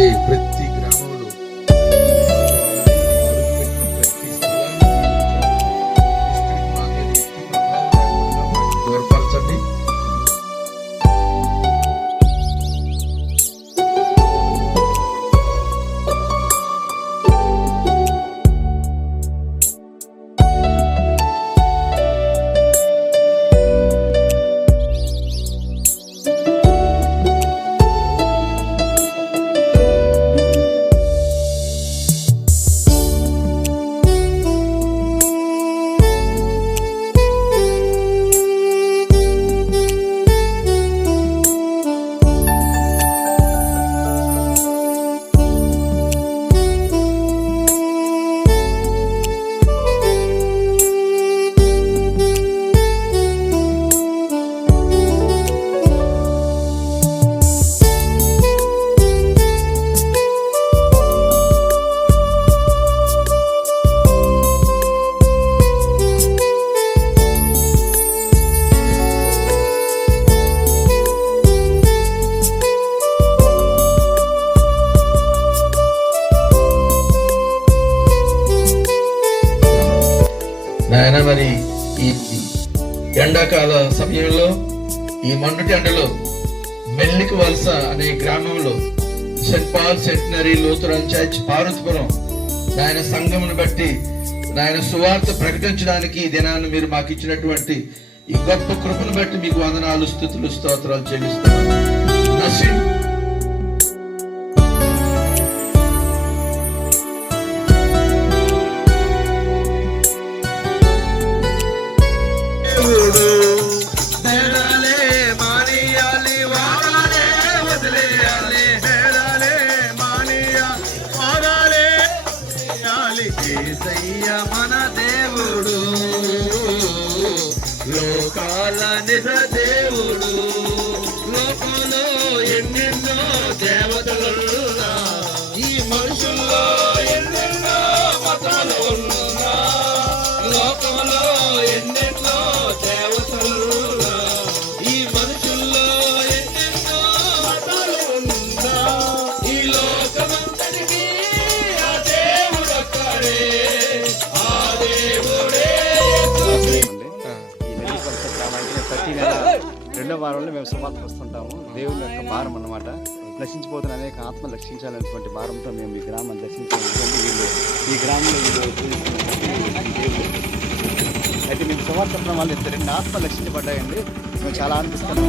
అలాగే ప్రతి గ్రామంలో ఏర్పరచండి. నాయన, మరి ఈ ఎండాకాల సమయంలో ఈ మండుటి ఎండలో మెల్లిక వలస అనే గ్రామంలో Saint Paul Centenary Lutheran Church Parvathipuram నాయన సంఘమును బట్టి నాయన సువార్త ప్రకటించడానికి ఈ దినాన్ని మీరు మాకు ఇచ్చినటువంటి ఈ గొప్ప కృపను బట్టి మీకు వందనాలు, స్తుతులు, స్తోత్రాలు చెల్లిస్తున్నాను. మన దేవుడు లోకాల నిజ దేవుడు, లోకంలో ఎన్నెన్నో దేవతలు, ఈ మనుషుల్లో ఎన్నెన్నో మతాలు ఉన్నా, లోకంలో ఎన్నెన్నో దేవతలు, ఈ మనుషుల్లో ఎన్నెన్నో మతాలు ఉన్నా, ఈ లోకమంతటికి ఆ దేవుడు ఒక్కడే. ప్రతి నెల రెండో వారంలో మేము సువార్తకు వస్తుంటాము. దేవుని యొక్క భారం అన్నమాట. నశించిపోతున్న అనేక ఆత్మ రక్షించాలనేటువంటి భారంతో మేము ఈ గ్రామాన్ని దర్శించాలనుకోండి. ఈ గ్రామంలో అయితే మేము సువార్త చెప్పడం వల్ల 2 ఆత్మలు రక్షించబడ్డాయండి. మేము చాలా ఆనందిస్తున్నాము.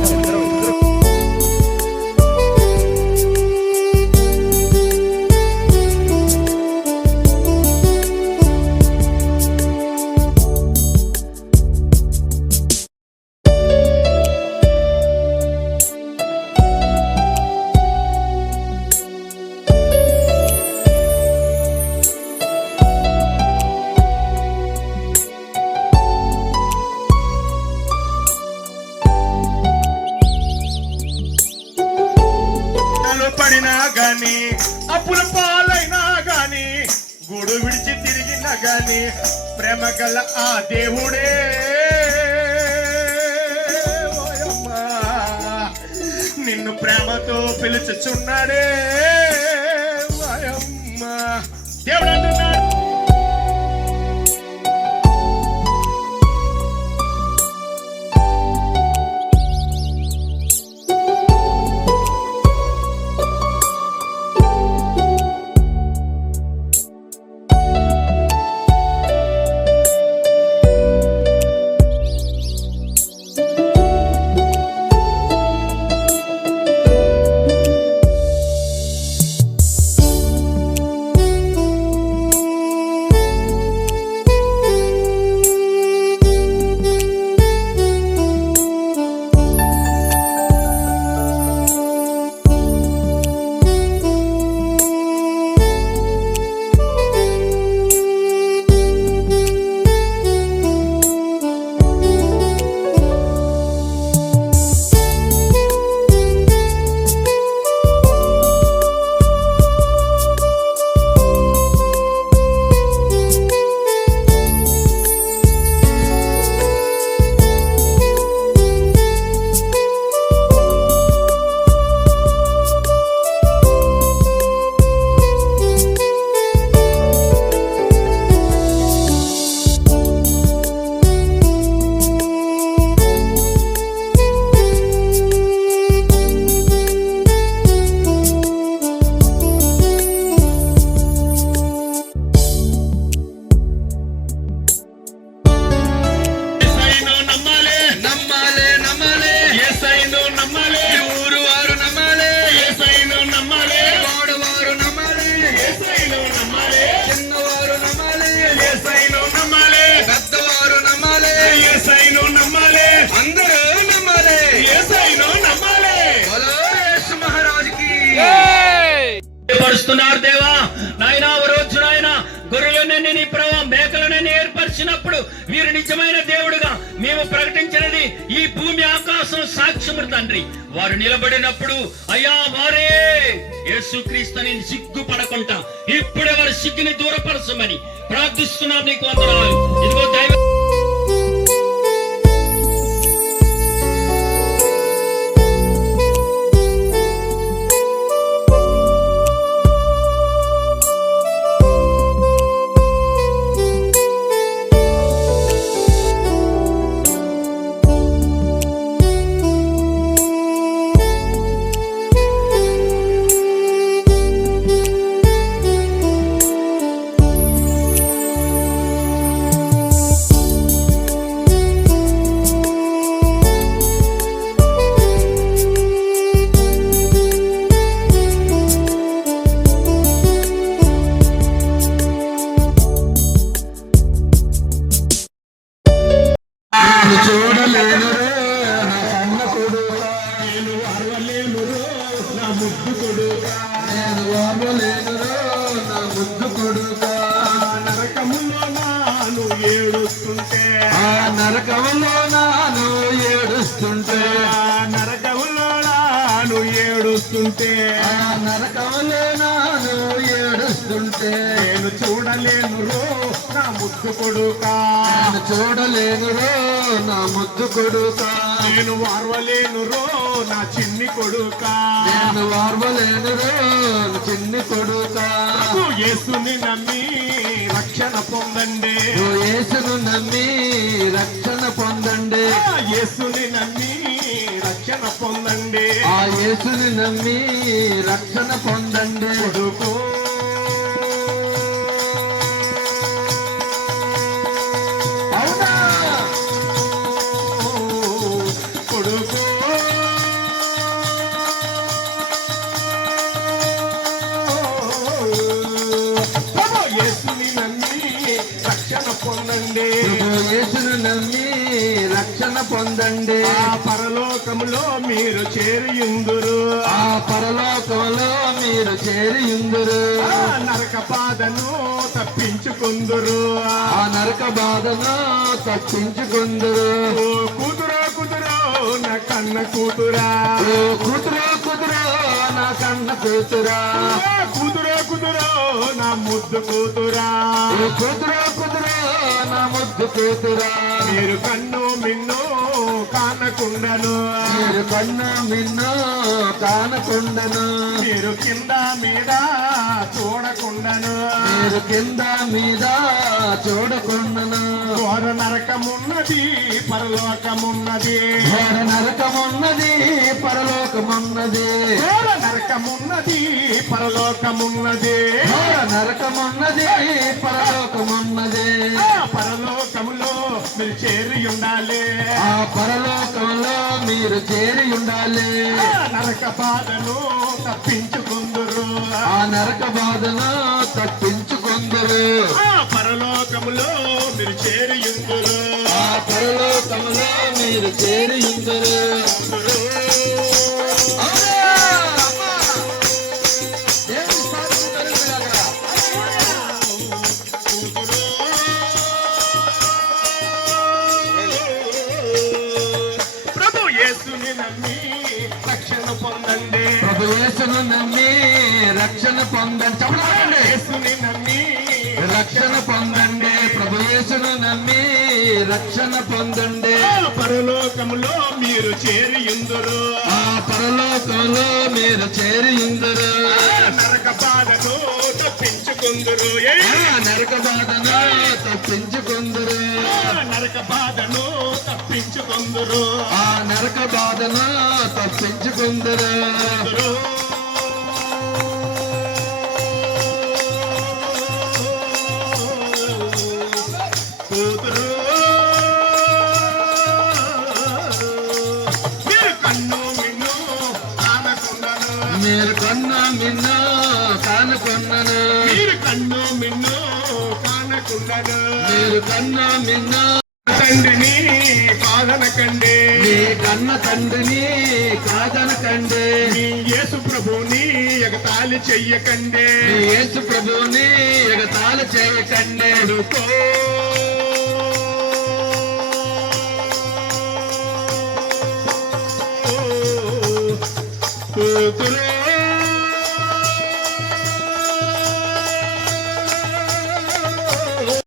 పడినా గాని, అప్పుల పాలైనా గాని, గూడు విడిచి తిరిగినా గాని, ప్రేమ గల ఆ దేవుడే ఓయమ్మా నిన్ను ప్రేమతో పిలుచుచున్నాడే. ఓయమ్మా దేవుడు అంటున్నాడు, చేస్తున్నారు దేవా. నాయన ఓ రోజు నాయన గొర్రెలనని నీ ప్రభావ మేకలనని ఏర్పరిచినప్పుడు వీరు నిజమైన దేవుడుగా మేము ప్రకటించినది ఈ భూమి ఆకాశం సాక్ష్యము తండ్రి. వారు నిలబడినప్పుడు అయ్యా వారే యేసుక్రీస్తుని సిగ్గుపడకుండా ఇప్పుడే వారి సిగ్గుని దూరపరచమని ప్రార్థిస్తున్నాం. నీకు వందనాలు. ఇదిగో దైవ నరకములో నాను ఏడుస్తుంటే నరకములో నాను ఏడుస్తుంటే నరకములో నాను ఏడుస్తుంటే నేను చూడలేను రో నా ముద్దు కొడుకా, నేను చూడలేను రో నా ముద్దు కొడుకా, నేను వార్వలేను రో నా చిన్ని కొడుకా, నేను వార్వలేను రో చిన్ని కొడుకా. యేసుని నమ్మి రక్షణ పొందండి, యేసును నమ్మి రక్షణ పొందండి, యేసుని నమ్మి రక్షణ పొందండి, ఆ యేసుని నమ్మి రక్షణ పొందండి. కొడుకు అవునా కొడుకు యేసుని నమ్మి రక్షణ పొందండి, యేసును నమ్మి రక్షణ పొందండి. ఆ పరలోకములో మీరు చేరియుందురు, ఆ పరలోకంలో మీరు చేరియుందురు, నరక బాధను తప్పించుకుందురు, ఆ నరక బాధను తప్పించుకుందురు. ఓ కూతురో కూతురో నా కన్న కూతురా, ఓ కూతురో కూతురో నా కన్న కూతురా, కూతురో కూతురో నా ముద్దు కూతురా, ఓ కూతురో కూతురో నా ముద్దు కూతురా. మీరు కన్ను మిన్ను కానకుండను, మీరు కన్ను మిన్ను కానకుండను, మీరు కింద మీద చూడకుండను, మీరు కింద మీద చూడకుండను. ఘోర నరకమున్నది పరలోకమున్నది, ఘోర నరకమున్నది పరలోకమున్నది, ఘోర నరకమున్నది పరలోకమున్నది, ఘోర నరకమున్నది పరలోకమున్నది. పరలోకములో మీరు చేరి ఉండాలి, ఆ పరలోకంలో మీరు చేరి ఉండాలి, నరక బాధను తప్పించుకుందురు, ఆ నరక బాధను తప్పించుకుందరు, పరలోకములో మీరు చేరి ఉందురు, ఆ పరలోకంలో మీరు చేరి ఉందరు. ప్రభు యేసుని నమ్మి రక్షణ పొందండి, ప్రభు యేసును నమ్మి రక్షణ పొందండి. చెప్పండి, యేసుని నమ్మి రక్షణ పొందండి. ప్రభు యేసును నమ్మి రక్షణ పొందండి. పరలోకములో మీరు చేరి ఉందురు, ఆ పరలోకంలో మీరు చేరి ఉందరు, నరక బాధను తప్పించుకుందురు, ఆ నరక బాధను తప్పించుకుందరు, నరక బాధను తప్పించుకుందురు, ఆ నరక బాధను తప్పించుకుందరు. కూతురు మీరు కన్ను మిన్ను కానకుండను, మీరు కన్ను మిన్ను కానుకున్నను, మీరు కన్ను మిన్ను కానకుండను, మీరు కన్ను మిన్ను తండ్రిని కాదనకండి, మీ కన్న తండ్రిని కాదనకండి. చేయకండి, మీ యేసు ప్రభుని ఎగతాళి చెయ్యకండి. మీ యేసు ప్రభువుని ఎగతాళి చేయకండి. కొడుకో కూతురే